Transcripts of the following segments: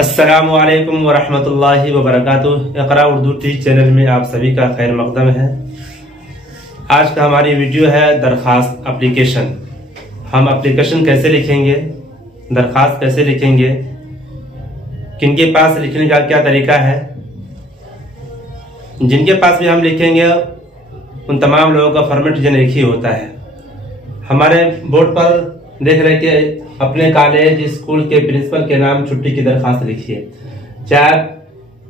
अस्सलामु अलैकुम वरहमतुल्लाहि वबरकातुहू। इक़रा उर्दू टीच चैनल में आप सभी का खैर मक़दम है। आज का हमारी वीडियो है दरख्वास्त एप्लीकेशन। हम एप्लीकेशन कैसे लिखेंगे, दरख्वास्त कैसे लिखेंगे, किनके पास लिखने का क्या तरीका है। जिनके पास भी हम लिखेंगे उन तमाम लोगों का फॉर्मेट जन एक ही होता है। हमारे बोर्ड पर देख रहे कि अपने कॉलेज स्कूल के प्रिंसिपल के नाम छुट्टी की दरखास्त लिखिए। चाहे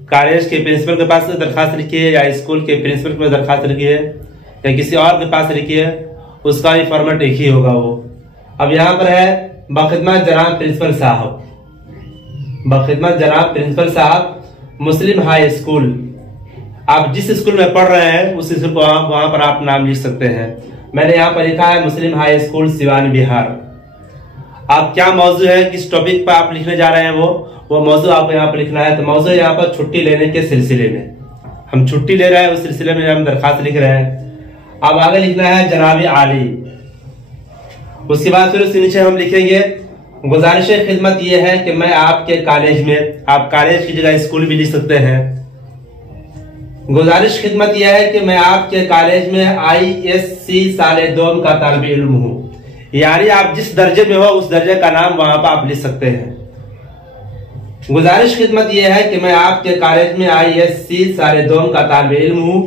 कॉलेज के प्रिंसिपल के पास दरखास्त लिखिए या स्कूल के प्रिंसिपल के पास दरखास्त लिखिए या किसी और के पास लिखिए, उसका भी फॉर्मेट एक ही होगा वो। अब यहाँ पर है बखिदमत जनाब प्रिंसिपल साहब, बखिदमत जनाब प्रिंसिपल साहब मुस्लिम हाई स्कूल। आप जिस स्कूल में पढ़ रहे हैं उस स्कूल को वहां पर आप नाम लिख सकते हैं। मैंने यहाँ पर लिखा है मुस्लिम हाई स्कूल सिवान बिहार। आप क्या मौजू है, किस टॉपिक पर आप लिखने जा रहे हैं वो मौजू आपको यहाँ पर लिखना है। तो मौजू यहाँ पर छुट्टी लेने के सिलसिले में, हम छुट्टी ले रहे हैं उस सिलसिले में हम दरखास्त लिख रहे हैं। अब आगे लिखना है जनाब आली। उसके बाद फिर उसके नीचे हम लिखेंगे गुजारिश खिदमत ये है कि मैं आपके कॉलेज में, आप कॉलेज की जगह स्कूल भी लिख सकते हैं। गुजारिश खिदमत यह है कि मैं आपके कॉलेज में ISC साले 2 का तालिब इल्म हूँ। यानी आप जिस दर्जे में हो उस दर्जे का नाम वहां पर आप लिख सकते हैं। गुजारिश खिदमत यह है कि मैं आपके कॉलेज में ISC साले 2 का तालिब इल्म हूँ।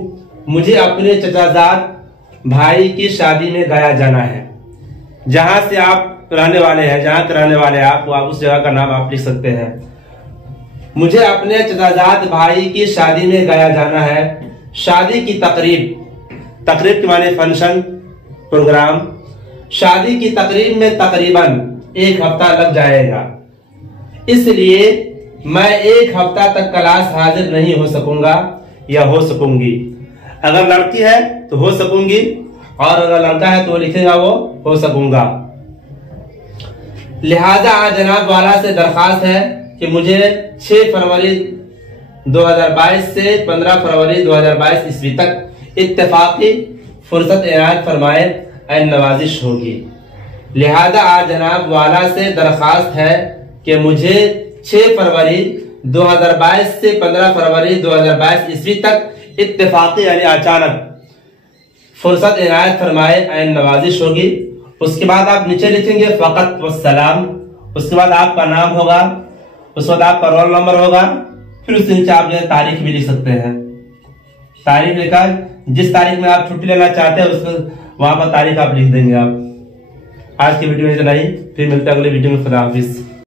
मुझे अपने चचाजाद भाई की शादी में गया जाना है। जहां से आप रहने वाले हैं, जहां के रहने वाले हैं आप उस जगह का नाम आप लिख सकते हैं। मुझे अपने चचाजाद भाई की शादी में गया जाना है। शादी की तकरीब, तकरीब के माने फंक्शन, प्रोग्राम। शादी की तकरीब में तकरीबन 1 हफ्ता लग जाएगा, इसलिए मैं 1 हफ्ता तक क्लास हाजिर नहीं हो सकूंगा या हो सकूंगी। अगर लड़की है तो हो सकूंगी और अगर लड़का है तो लिखेगा वो हो सकूंगा। लिहाजा आज जनाब वाला से दरखास्त है कि मुझे 6 फरवरी 2022 से 15 फरवरी 2022 ईस्वी तक इत्तेफाकी फुर्सत इनायत फरमाए ऐन नवाजिश होगी। लिहाजा आज जनाब वाला से दरखास्त है कि मुझे 6 फरवरी 2022 से 15 फरवरी 2022 ईस्वी तक इत्तेफाकी यानी अचानक फुर्सत इनायत फरमाए ऐन नवाजिश होगी। उसके बाद आप नीचे लिखेंगे फ़क़त वस्सलाम। उसके बाद आपका नाम होगा, उसके बाद आपका रोल नंबर होगा, फिर उसके नीचे आप जो है तारीख भी लिख सकते हैं। तारीख लिखा, जिस तारीख में आप छुट्टी लेना चाहते हैं उसको वहां पर तारीख आप लिख देंगे। आप आज की वीडियो में इतना ही, फिर मिलते हैं अगले वीडियो में। खुदा हाफिज।